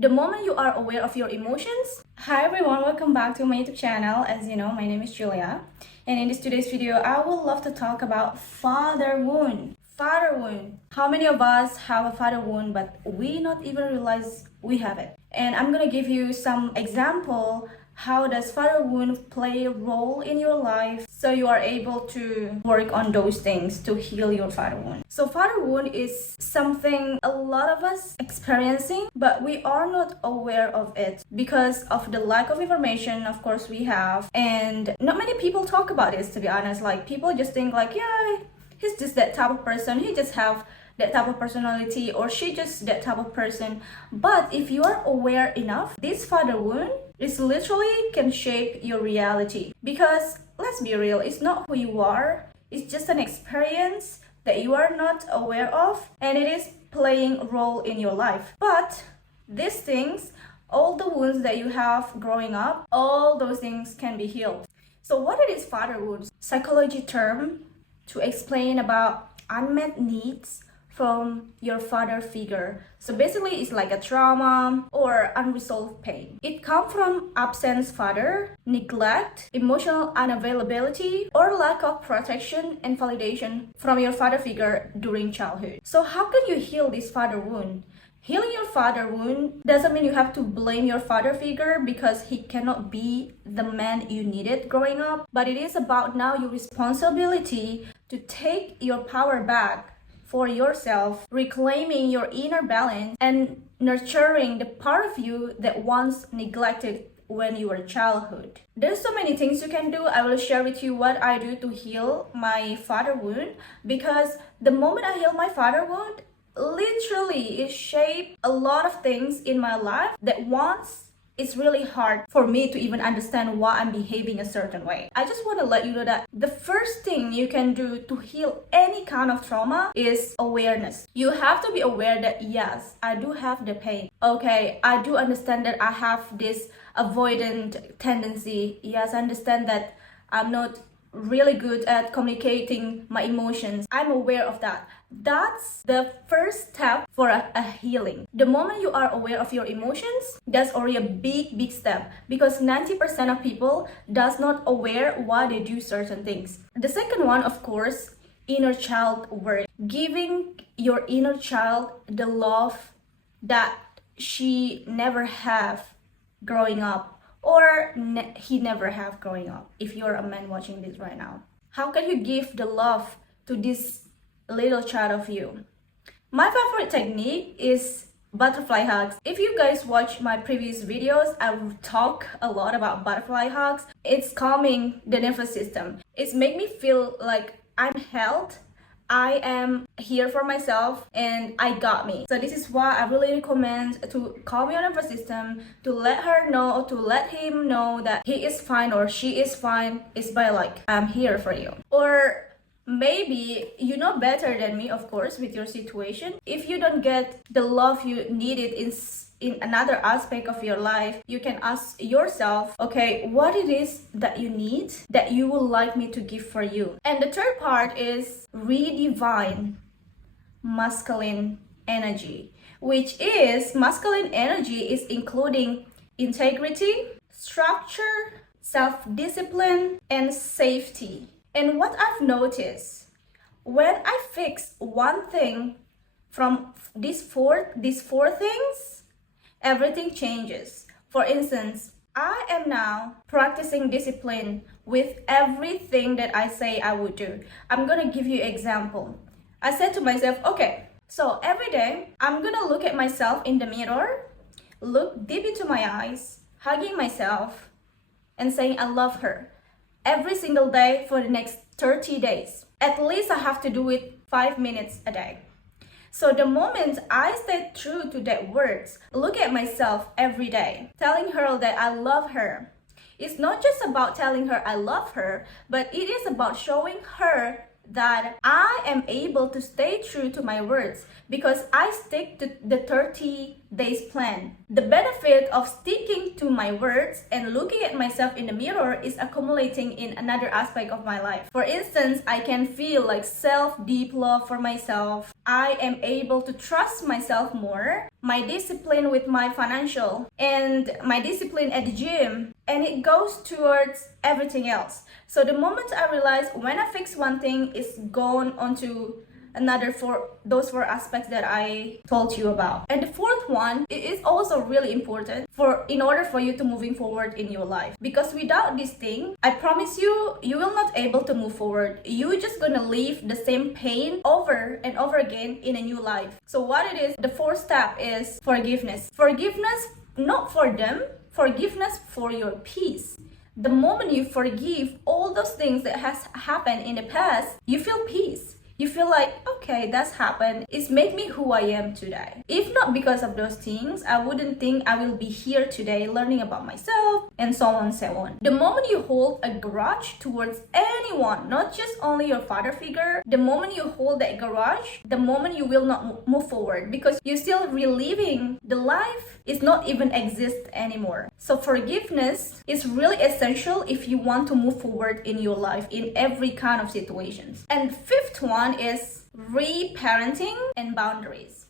The moment you are aware of your emotions. Hi everyone, welcome back to my YouTube channel. As you know, my name is Julia, and in today's video I would love to talk about father wound. Father wound. How many of us have a father wound but we not even realize we have it? And I'm gonna give you some example. How does father wound play a role in your life so you are able to work on those things to heal your father wound? So father wound is something a lot of us experiencing, but we are not aware of it because of the lack of information, of course, we have. And not many people talk about this, to be honest. Like, people just think like, yeah, he's just that type of person, he just have that type of personality, or she just that type of person. But if you are aware enough, this father wound is literally can shape your reality. Because let's be real, it's not who you are, it's just an experience that you are not aware of, and it is playing a role in your life. But these things, all the wounds that you have growing up, all those things can be healed. So what it is father wounds? Psychology term to explain about unmet needs from your father figure. So basically it's like a trauma or unresolved pain. It comes from absent father, neglect, emotional unavailability, or lack of protection and validation from your father figure during childhood. So how can you heal this father wound? Healing your father wound doesn't mean you have to blame your father figure because he cannot be the man you needed growing up, but it is about now your responsibility to take your power back for yourself, reclaiming your inner balance and nurturing the part of you that once neglected when you were childhood. There's so many things you can do. I will share with you what I do to heal my father wound, because the moment I heal my father wound, literally it shaped a lot of things in my life that once it's really hard for me to even understand why I'm behaving a certain way. I just want to let you know that the first thing you can do to heal any kind of trauma is awareness. You have to be aware that yes, I do have the pain. Okay, I do understand that I have this avoidant tendency. Yes, I understand that I'm not really good at communicating my emotions. I'm aware of that. That's the first step for a healing. The moment you are aware of your emotions, that's already a big step, because 90% of people does not aware why they do certain things. The second one, of course, inner child work. Giving your inner child the love that she never have growing up, or he never have growing up, if you're a man watching this right now. How can you give the love to this little child of you? My favorite technique is butterfly hugs. If you guys watch my previous videos, I will talk a lot about butterfly hugs. It's calming the nervous system. It's make me feel like I'm held, I am here for myself, and I got me. So this is why I really recommend to calm your nervous system, to let her know, to let him know that he is fine or she is fine, is by like, I'm here for you. Or maybe you know better than me, of course, with your situation. If you don't get the love you needed in another aspect of your life, you can ask yourself, okay, what it is that you need that you would like me to give for you. And the third part is redefine masculine energy, which is masculine energy is including integrity, structure, self-discipline, and safety. And what I've noticed, when I fix one thing from these four things, everything changes. For instance, I am now practicing discipline with everything that I say I would do. I'm gonna give you an example. I said to myself, okay, so every day I'm gonna look at myself in the mirror, look deep into my eyes, hugging myself and saying I love her every single day for the next 30 days. At least I have to do it 5 minutes a day. So the moment I stay true to that words, look at myself every day, telling her that I love her. It's not just about telling her I love her, but it is about showing her that I am able to stay true to my words, because I stick to the 30 days plan. The benefit of sticking to my words and looking at myself in the mirror is accumulating in another aspect of my life. For instance, I can feel like deep love for myself. I am able to trust myself more, my discipline with my financial, and my discipline at the gym, and it goes towards everything else. So the moment I realize when I fix one thing, it's gone onto another those four aspects that I told you about. And the fourth one, it is also really important in order for you to moving forward in your life, because without this thing, I promise you, you will not able to move forward. You're just gonna live the same pain over and over again in a new life. So what it is, the fourth step is forgiveness. Forgiveness not for them, forgiveness for your peace. The moment you forgive all those things that has happened in the past, you feel peace. You feel like, okay, that's happened. It's made me who I am today. If not because of those things, I wouldn't think I will be here today learning about myself and so on and so on. The moment you hold a grudge towards anyone, not just only your father figure, the moment you hold that grudge, the moment you will not move forward, because you're still reliving the life is not even exist anymore. So forgiveness is really essential if you want to move forward in your life in every kind of situations. And fifth one is reparenting and boundaries.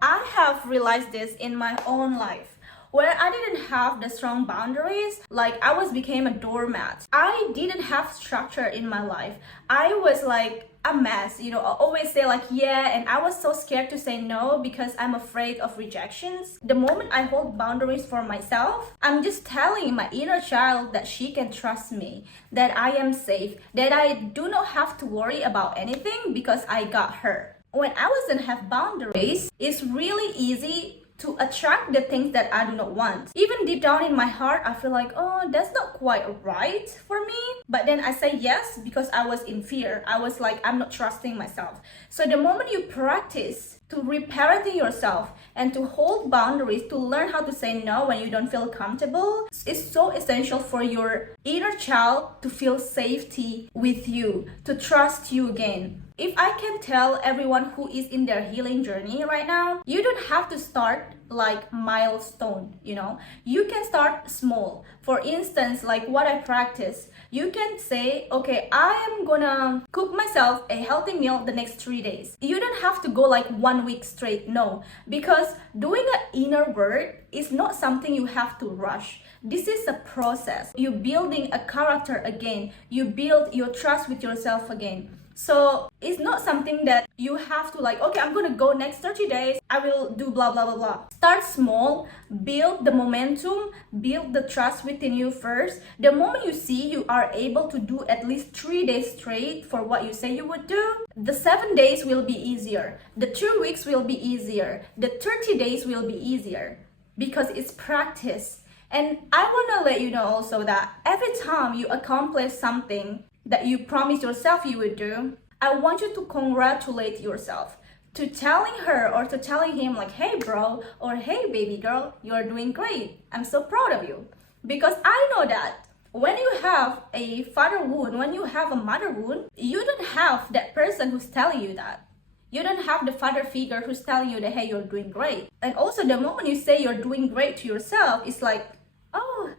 I have realized this in my own life, where I didn't have the strong boundaries. Like I became a doormat. I didn't have structure in my life. I was like a mess, I always say like yeah, and I was so scared to say no because I'm afraid of rejections. The moment I hold boundaries for myself, I'm just telling my inner child that she can trust me, that I am safe, that I do not have to worry about anything because I got her. When I wasn't have boundaries, it's really easy to attract the things that I do not want. Even deep down in my heart, I feel like, oh, that's not quite right for me. But then I say yes because I was in fear. I was like, I'm not trusting myself. So the moment you practice to reparenting yourself and to hold boundaries, to learn how to say no when you don't feel comfortable, is so essential for your inner child to feel safety with you, to trust you again. If I can tell everyone who is in their healing journey right now, you don't have to start like milestone, you can start small. For instance, like what I practice, you can say, okay, I am gonna cook myself a healthy meal the next 3 days. You don't have to go like 1 week straight, no, because doing an inner work is not something you have to rush. This is a process. You're building a character again. You build your trust with yourself again. So it's not something that you have to like, okay, I'm gonna go next 30 days, I will do blah, blah, blah, blah. Start small, build the momentum, build the trust within you first. The moment you see you are able to do at least 3 days straight for what you say you would do, the 7 days will be easier. The 2 weeks will be easier. The 30 days will be easier because it's practice. And I wanna let you know also that every time you accomplish something that you promised yourself you would do, I want you to congratulate yourself, to telling her or to telling him like, hey bro, or hey baby girl, you're doing great, I'm so proud of you. Because I know that when you have a father wound, when you have a mother wound, you don't have that person who's telling you that. You don't have the father figure who's telling you that, hey, you're doing great. And also the moment you say you're doing great to yourself, it's like, oh,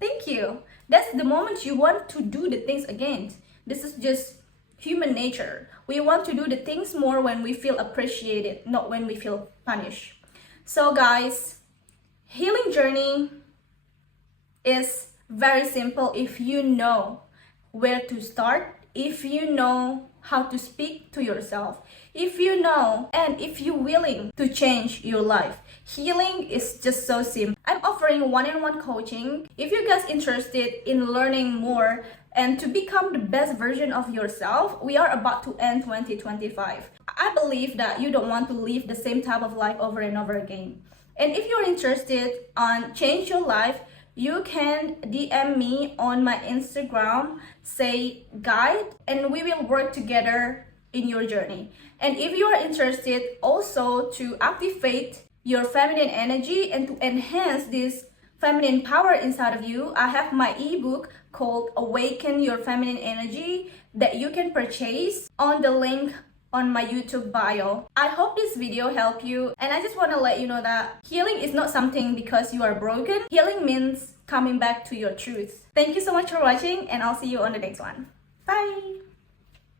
thank you. That's the moment you want to do the things again. This is just human nature. We want to do the things more when we feel appreciated, not when we feel punished. So guys, healing journey is very simple if you know where to start, if you know how to speak to yourself, if you know and if you're willing to change your life. Healing is just so simple. I'm offering one-on-one coaching. If you guys interested in learning more and to become the best version of yourself, we are about to end 2025. I believe that you don't want to live the same type of life over and over again. And if you're interested on change your life, you can DM me on my Instagram, say guide, and we will work together in your journey. And if you are interested also to activate your feminine energy and to enhance this feminine power inside of you, I have my ebook called Awaken Your Feminine Energy that you can purchase on the link on my YouTube bio. I hope this video helped you, and I just want to let you know that healing is not something because you are broken. Healing means coming back to your truth. Thank you so much for watching, and I'll see you on the next one. Bye!